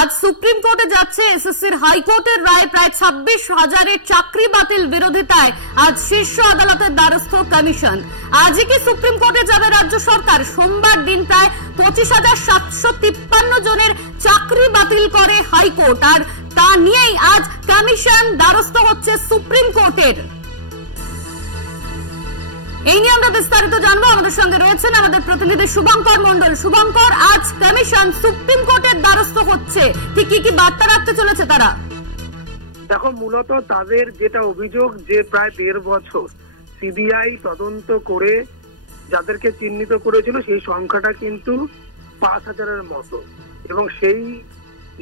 আজ সুপ্রিম কোর্টে যাচ্ছে এসএসসির হাইকোর্টের রায়। প্রায় 26,000-এর চাকরি বাতিল বিরোধিতায় আজ শীর্ষ আদালতের দ্বারস্থ কমিশন। আজই কি সুপ্রিম কোর্টে যাবে রাজ্য সরকার? সোমবার দিন প্রায় 25,753 জনের চাকরি বাতিল করে হাইকোর্ট, আর তা নিয়েই আজ কমিশন দ্বারস্থ হচ্ছে সুপ্রিম কোর্টের। এই নিয়ে আমরা বিস্তারিত জানবো। আমাদের সঙ্গে রয়েছেন আমাদের প্রতিনিধি শুভঙ্কর মন্ডল। শুভঙ্কর, আজ কমিশন সুপ্রিম কোর্টের দ্বারস্থ হচ্ছে, ঠিক কি কি বার্তা রাখতে চলেছে তারা? দেখো, মূলত তাদের যেটা অভিযোগ যে প্রায় 1.5 বছর সিবিআই তদন্ত করে যাদেরকে চিহ্নিত করেছিল সেই সংখ্যাটা কিন্তু 5,000-এর মতো, এবং সেই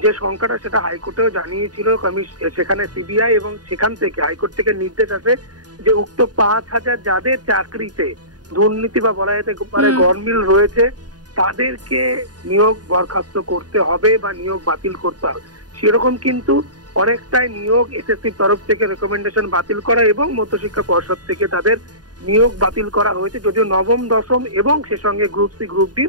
যে সংখ্যাটা সেটা হাইকোর্টেও জানিয়েছিল সেখানে সিবিআই, এবং সেখান থেকে হাইকোর্ট থেকে নির্দেশ আসে যে উক্ত 5,000 যাদের চাকরিতে দুর্নীতি বা বলা যেতে পারে গরমিল রয়েছে তাদেরকে নিয়োগ বরখাস্ত করতে হবে বা নিয়োগ বাতিল করতে হবে। সেরকম কিন্তু অনেকটাই নিয়োগ এসএসসির তরফ থেকে রেকমেন্ডেশন বাতিল করা এবং মধ্যশিক্ষা পর্ষদ থেকে তাদের নিয়োগ বাতিল করা হয়েছে, যদিও নবম দশম এবং সে সঙ্গে গ্রুপ সি গ্রুপ ডি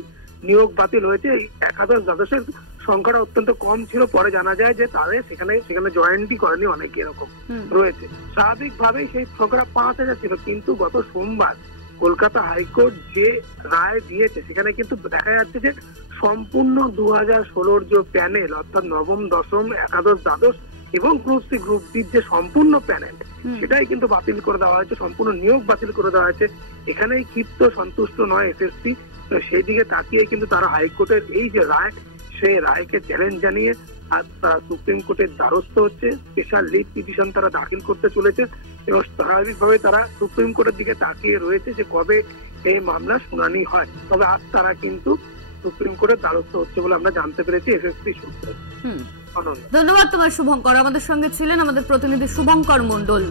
নিয়োগ বাতিল হয়েছে। এই একাদশ দ্বাদশের সংখ্যাটা অত্যন্ত কম ছিল, পরে জানা যায় যে তাদের সেখানে জয়েন্টই করেনি অনেকে, এরকম রয়েছে। স্বাভাবিকভাবেই সেই সংখ্যাটা 5,000 ছিল, কিন্তু গত সোমবার কলকাতা হাইকোর্ট যে রায় দিয়েছে সেখানে কিন্তু দেখা যাচ্ছে যে সম্পূর্ণ 2016-র যে প্যানেল, অর্থাৎ নবম দশম একাদশ দ্বাদশ এবং গ্রুপ সি গ্রুপ ডির যে সম্পূর্ণ প্যানেল সেটাই কিন্তু বাতিল করে দেওয়া হয়েছে, সম্পূর্ণ নিয়োগ বাতিল করে দেওয়া হয়েছে। এখানেই ক্ষিপ্ত সন্তুষ্ট নয় এসএসসি। সেই দিকে তাকিয়ে কিন্তু তারা হাইকোর্টের এই যে রায়, সেই রায়কে চ্যালেঞ্জ জানিয়ে আজ সুপ্রিম কোর্টের দ্বারস্থ হচ্ছে। স্পেশাল লিভ পিটিশন তারা দাখিল করতে চলেছে এবং স্বাভাবিকভাবে তারা সুপ্রিম কোর্টের দিকে তাকিয়ে রয়েছে যে কবে এই মামলা শুনানি হয়। তবে আজ তারা কিন্তু সুপ্রিম কোর্টের দ্বারস্থ হচ্ছে বলে আমরা জানতে পেরেছি এসএসসি সূত্রে। ধন্যবাদ তোমার শুভঙ্কর। আমাদের সঙ্গে ছিলেন আমাদের প্রতিনিধি শুভঙ্কর মন্ডল।